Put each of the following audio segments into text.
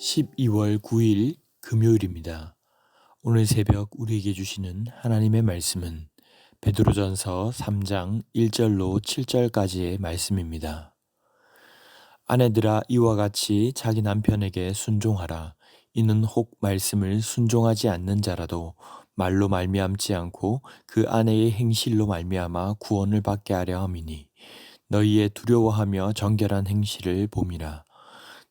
12월 9일 금요일입니다. 오늘 새벽 우리에게 주시는 하나님의 말씀은 베드로전서 3장 1절로 7절까지의 말씀입니다. 아내들아, 이와 같이 자기 남편에게 순종하라. 이는 혹 말씀을 순종하지 않는 자라도 말로 말미암지 않고 그 아내의 행실로 말미암아 구원을 받게 하려 함이니 너희의 두려워하며 정결한 행실을 봄이라.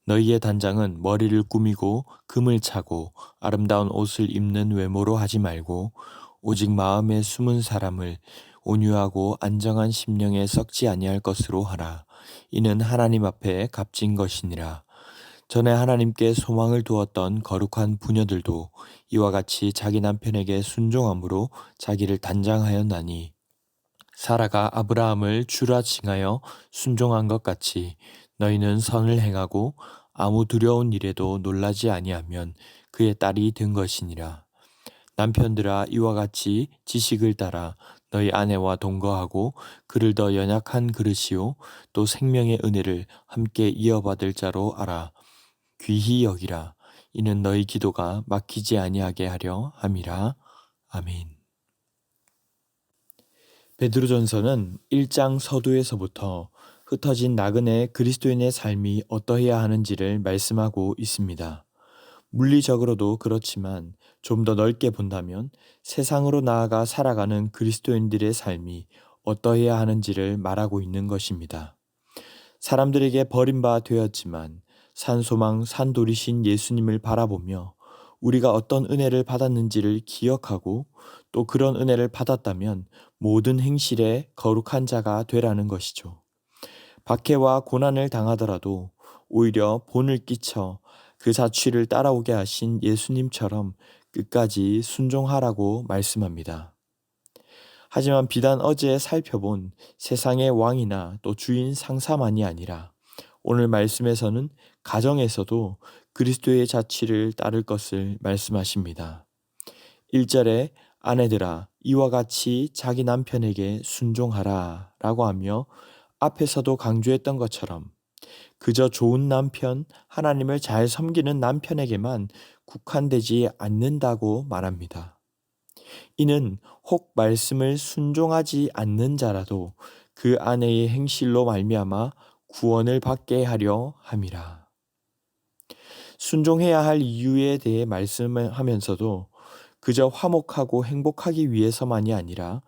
너희의 단장은 머리를 꾸미고 금을 차고 아름다운 옷을 입는 외모로 하지 말고 오직 마음에 숨은 사람을 온유하고 안정한 심령에 썩지 아니할 것으로 하라. 이는 하나님 앞에 값진 것이니라. 전에 하나님께 소망을 두었던 거룩한 부녀들도 이와 같이 자기 남편에게 순종함으로 자기를 단장하였나니 사라가 아브라함을 주라 칭하여 순종한 것 같이 너희는 선을 행하고 아무 두려운 일에도 놀라지 아니하면 그의 딸이 된 것이니라. 남편들아, 이와 같이 지식을 따라 너희 아내와 동거하고 그를 더 연약한 그릇이요 또 생명의 은혜를 함께 이어받을 자로 알아 귀히 여기라. 이는 너희 기도가 막히지 아니하게 하려 함이라. 아멘. 베드로전서는 1장 서두에서부터 흩어진 나그네 그리스도인의 삶이 어떠해야 하는지를 말씀하고 있습니다. 물리적으로도 그렇지만 좀 더 넓게 본다면 세상으로 나아가 살아가는 그리스도인들의 삶이 어떠해야 하는지를 말하고 있는 것입니다. 사람들에게 버림바 되었지만 산소망 산돌이신 예수님을 바라보며 우리가 어떤 은혜를 받았는지를 기억하고 또 그런 은혜를 받았다면 모든 행실에 거룩한 자가 되라는 것이죠. 박해와 고난을 당하더라도 오히려 본을 끼쳐 그 자취를 따라오게 하신 예수님처럼 끝까지 순종하라고 말씀합니다. 하지만 비단 어제 살펴본 세상의 왕이나 또 주인 상사만이 아니라 오늘 말씀에서는 가정에서도 그리스도의 자취를 따를 것을 말씀하십니다. 1절에 아내들아, 이와 같이 자기 남편에게 순종하라 라고 하며 앞에서도 강조했던 것처럼 그저 좋은 남편, 하나님을 잘 섬기는 남편에게만 국한되지 않는다고 말합니다. 이는 혹 말씀을 순종하지 않는 자라도 그 아내의 행실로 말미암아 구원을 받게 하려 함이라. 순종해야 할 이유에 대해 말씀하면서도 그저 화목하고 행복하기 위해서만이 아니라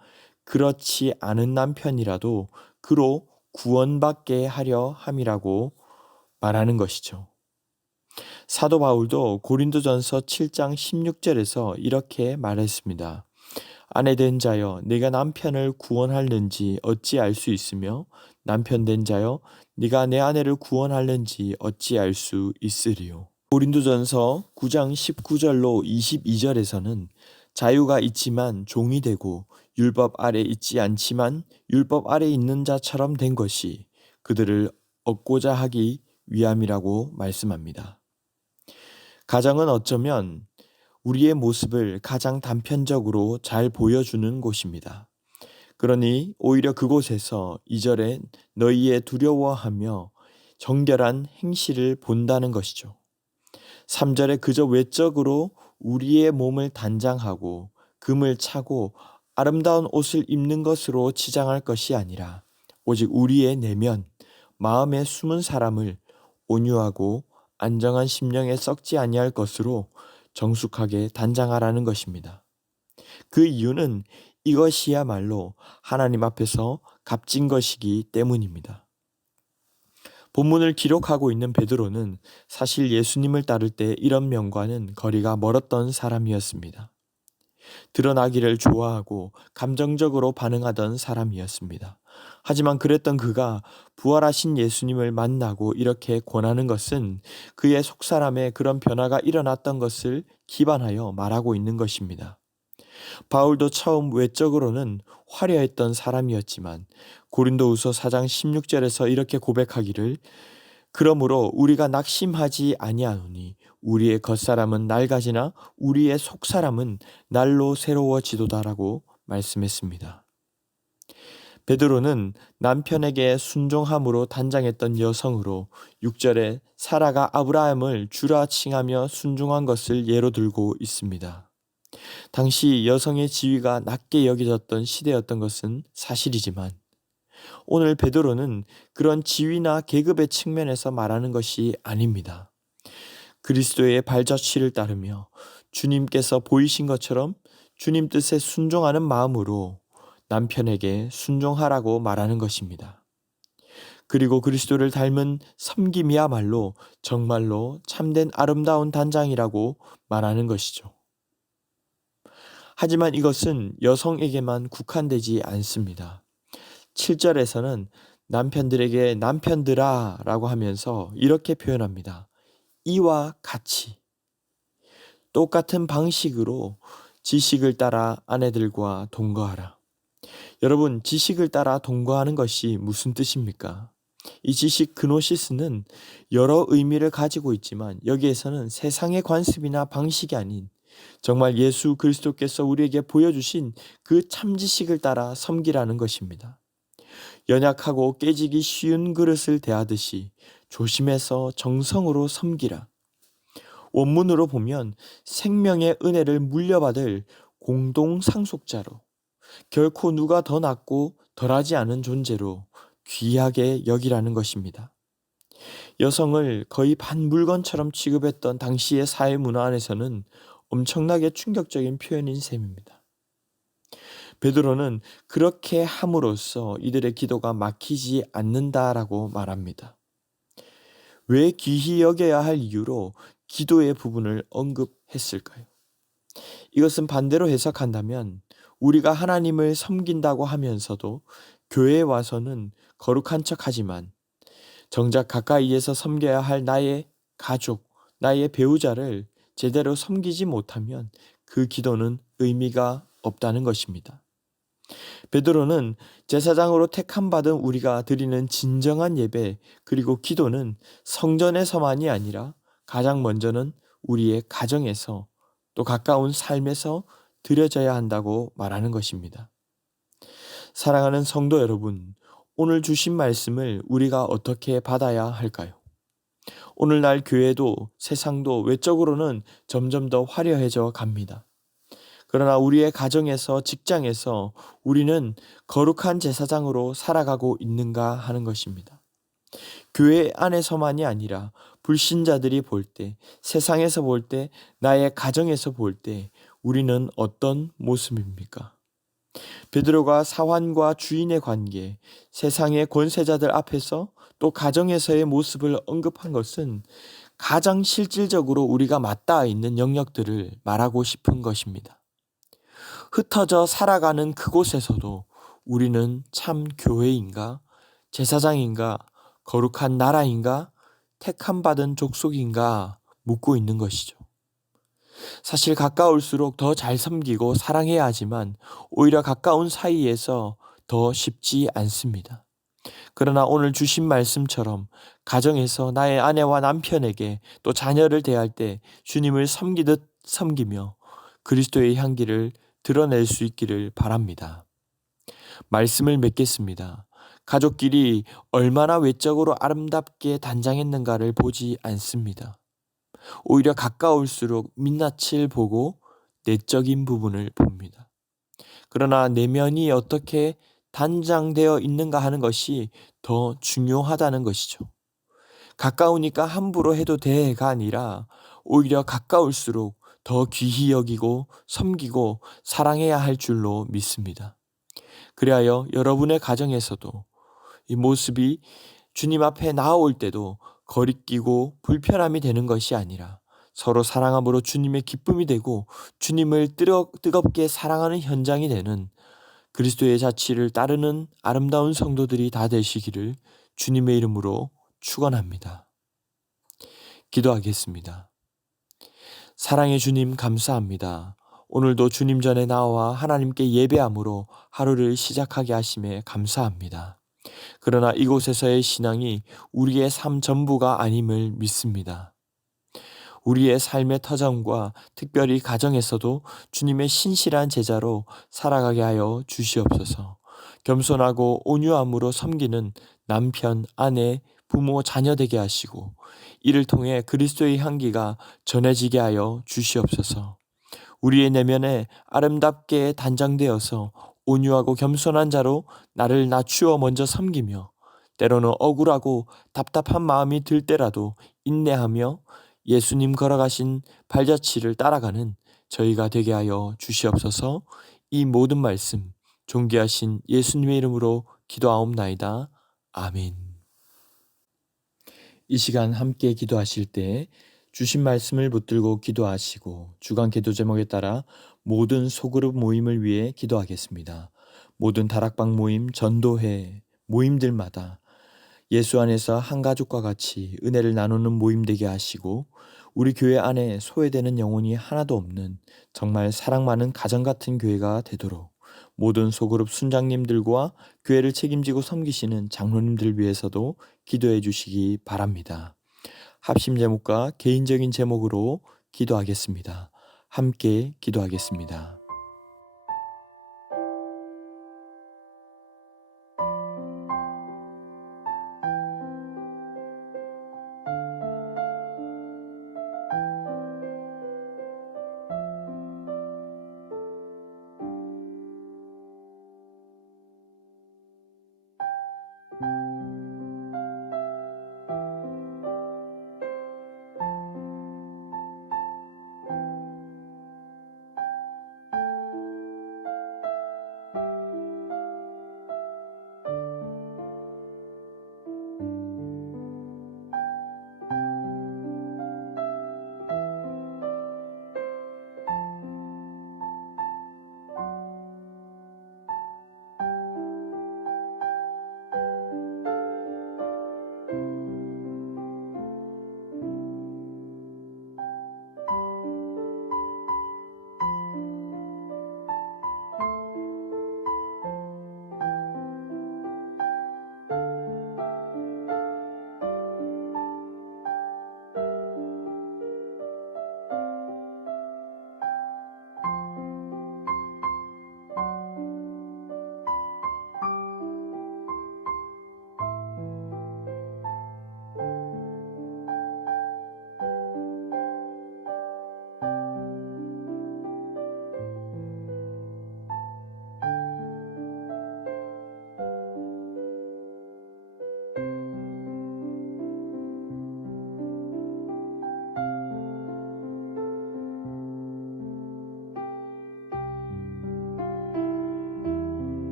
그렇지 않은 남편이라도 그로 구원받게 하려 함이라고 말하는 것이죠. 사도 바울도 고린도전서 7장 16절에서 이렇게 말했습니다. 아내 된 자여, 네가 남편을 구원할는지 어찌 알 수 있으며 남편 된 자여, 네가 내 아내를 구원할는지 어찌 알 수 있으리요. 고린도전서 9장 19절로 22절에서는 자유가 있지만 종이 되고 율법 아래 있지 않지만 율법 아래 있는 자처럼 된 것이 그들을 얻고자 하기 위함이라고 말씀합니다. 가정은 어쩌면 우리의 모습을 가장 단편적으로 잘 보여주는 곳입니다. 그러니 오히려 그곳에서 2절에 너희의 두려워하며 정결한 행실을 본다는 것이죠. 3절에 그저 외적으로 우리의 몸을 단장하고 금을 차고 아름다운 옷을 입는 것으로 치장할 것이 아니라 오직 우리의 내면, 마음에 숨은 사람을 온유하고 안정한 심령에 썩지 아니할 것으로 정숙하게 단장하라는 것입니다. 그 이유는 이것이야말로 하나님 앞에서 값진 것이기 때문입니다. 본문을 기록하고 있는 베드로는 사실 예수님을 따를 때 이런 면과는 거리가 멀었던 사람이었습니다. 드러나기를 좋아하고 감정적으로 반응하던 사람이었습니다. 하지만 그랬던 그가 부활하신 예수님을 만나고 이렇게 권하는 것은 그의 속사람에 그런 변화가 일어났던 것을 기반하여 말하고 있는 것입니다. 바울도 처음 외적으로는 화려했던 사람이었지만 고린도후서 4장 16절에서 이렇게 고백하기를 그러므로 우리가 낙심하지 아니하노니 우리의 겉사람은 낡아지나 우리의 속사람은 날로 새로워지도다라고 말씀했습니다. 베드로는 남편에게 순종함으로 단장했던 여성으로 6절에 사라가 아브라함을 주라 칭하며 순종한 것을 예로 들고 있습니다. 당시 여성의 지위가 낮게 여겨졌던 시대였던 것은 사실이지만 오늘 베드로는 그런 지위나 계급의 측면에서 말하는 것이 아닙니다. 그리스도의 발자취를 따르며 주님께서 보이신 것처럼 주님 뜻에 순종하는 마음으로 남편에게 순종하라고 말하는 것입니다. 그리고 그리스도를 닮은 섬김이야말로 정말로 참된 아름다운 단장이라고 말하는 것이죠. 하지만 이것은 여성에게만 국한되지 않습니다. 7절에서는 남편들에게 남편들아 라고 하면서 이렇게 표현합니다. 이와 같이 똑같은 방식으로 지식을 따라 아내들과 동거하라. 여러분, 지식을 따라 동거하는 것이 무슨 뜻입니까? 이 지식 그노시스는 여러 의미를 가지고 있지만 여기에서는 세상의 관습이나 방식이 아닌 정말 예수 그리스도께서 우리에게 보여주신 그 참지식을 따라 섬기라는 것입니다. 연약하고 깨지기 쉬운 그릇을 대하듯이 조심해서 정성으로 섬기라. 원문으로 보면 생명의 은혜를 물려받을 공동 상속자로 결코 누가 더 낫고 덜하지 않은 존재로 귀하게 여기라는 것입니다. 여성을 거의 반물건처럼 취급했던 당시의 사회 문화 안에서는 엄청나게 충격적인 표현인 셈입니다. 베드로는 그렇게 함으로써 이들의 기도가 막히지 않는다라고 말합니다. 왜 귀히 여겨야 할 이유로 기도의 부분을 언급했을까요? 이것은 반대로 해석한다면 우리가 하나님을 섬긴다고 하면서도 교회에 와서는 거룩한 척하지만 정작 가까이에서 섬겨야 할 나의 가족, 나의 배우자를 제대로 섬기지 못하면 그 기도는 의미가 없다는 것입니다. 베드로는 제사장으로 택함받은 우리가 드리는 진정한 예배 그리고 기도는 성전에서만이 아니라 가장 먼저는 우리의 가정에서 또 가까운 삶에서 드려져야 한다고 말하는 것입니다. 사랑하는 성도 여러분, 오늘 주신 말씀을 우리가 어떻게 받아야 할까요? 오늘날 교회도 세상도 외적으로는 점점 더 화려해져 갑니다. 그러나 우리의 가정에서 직장에서 우리는 거룩한 제사장으로 살아가고 있는가 하는 것입니다. 교회 안에서만이 아니라 불신자들이 볼 때, 세상에서 볼 때, 나의 가정에서 볼 때 우리는 어떤 모습입니까? 베드로가 사환과 주인의 관계, 세상의 권세자들 앞에서 또 가정에서의 모습을 언급한 것은 가장 실질적으로 우리가 맞닿아 있는 영역들을 말하고 싶은 것입니다. 흩어져 살아가는 그곳에서도 우리는 참 교회인가, 제사장인가, 거룩한 나라인가, 택함받은 족속인가 묻고 있는 것이죠. 사실 가까울수록 더 잘 섬기고 사랑해야 하지만 오히려 가까운 사이에서 더 쉽지 않습니다. 그러나 오늘 주신 말씀처럼 가정에서 나의 아내와 남편에게 또 자녀를 대할 때 주님을 섬기듯 섬기며 그리스도의 향기를 드러낼 수 있기를 바랍니다. 말씀을 맺겠습니다. 가족끼리 얼마나 외적으로 아름답게 단장했는가를 보지 않습니다. 오히려 가까울수록 민낯을 보고 내적인 부분을 봅니다. 그러나 내면이 어떻게 단장되어 있는가 하는 것이 더 중요하다는 것이죠. 가까우니까 함부로 해도 돼가 아니라 오히려 가까울수록 더 귀히 여기고 섬기고 사랑해야 할 줄로 믿습니다. 그리하여 여러분의 가정에서도 이 모습이 주님 앞에 나아올 때도 거리끼고 불편함이 되는 것이 아니라 서로 사랑함으로 주님의 기쁨이 되고 주님을 뜨겁게 사랑하는 현장이 되는 그리스도의 자취를 따르는 아름다운 성도들이 다 되시기를 주님의 이름으로 축원합니다. 기도하겠습니다. 사랑의 주님 감사합니다. 오늘도 주님 전에 나와 하나님께 예배함으로 하루를 시작하게 하심에 감사합니다. 그러나 이곳에서의 신앙이 우리의 삶 전부가 아님을 믿습니다. 우리의 삶의 터전과 특별히 가정에서도 주님의 신실한 제자로 살아가게 하여 주시옵소서. 겸손하고 온유함으로 섬기는 남편, 아내, 부모, 자녀 되게 하시고 이를 통해 그리스도의 향기가 전해지게 하여 주시옵소서. 우리의 내면에 아름답게 단장되어서 온유하고 겸손한 자로 나를 낮추어 먼저 섬기며 때로는 억울하고 답답한 마음이 들 때라도 인내하며 예수님 걸어가신 발자취를 따라가는 저희가 되게 하여 주시옵소서. 이 모든 말씀 존귀하신 예수님의 이름으로 기도하옵나이다. 아멘. 이 시간 함께 기도하실 때 주신 말씀을 붙들고 기도하시고 주간 기도 제목에 따라 모든 소그룹 모임을 위해 기도하겠습니다. 모든 다락방 모임, 전도회 모임들마다 예수 안에서 한 가족과 같이 은혜를 나누는 모임 되게 하시고 우리 교회 안에 소외되는 영혼이 하나도 없는 정말 사랑 많은 가정 같은 교회가 되도록 모든 소그룹 순장님들과 교회를 책임지고 섬기시는 장로님들 위해서도 기도해 주시기 바랍니다. 합심 제목과 개인적인 제목으로 기도하겠습니다. 함께 기도하겠습니다.